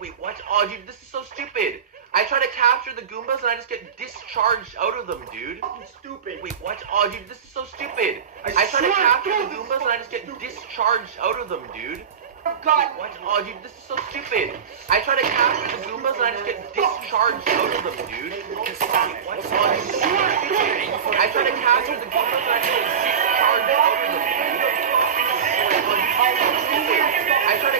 Wait, what? Oh, dude, this is so stupid. I try to capture the Goombas and I just get discharged out of them, dude. Stupid. Wait, what? Oh, dude, this is so stupid. I try to capture the Goombas and I just get discharged out of them, dude. God. What? Oh, dude, this is so stupid. I try to capture the Goombas and I just get discharged out of them, dude. What? Oh, dude, this is so stupid. I try to capture the Goombas and I just get discharged out of them, dude. Oh, dude, this is so stupid. I try to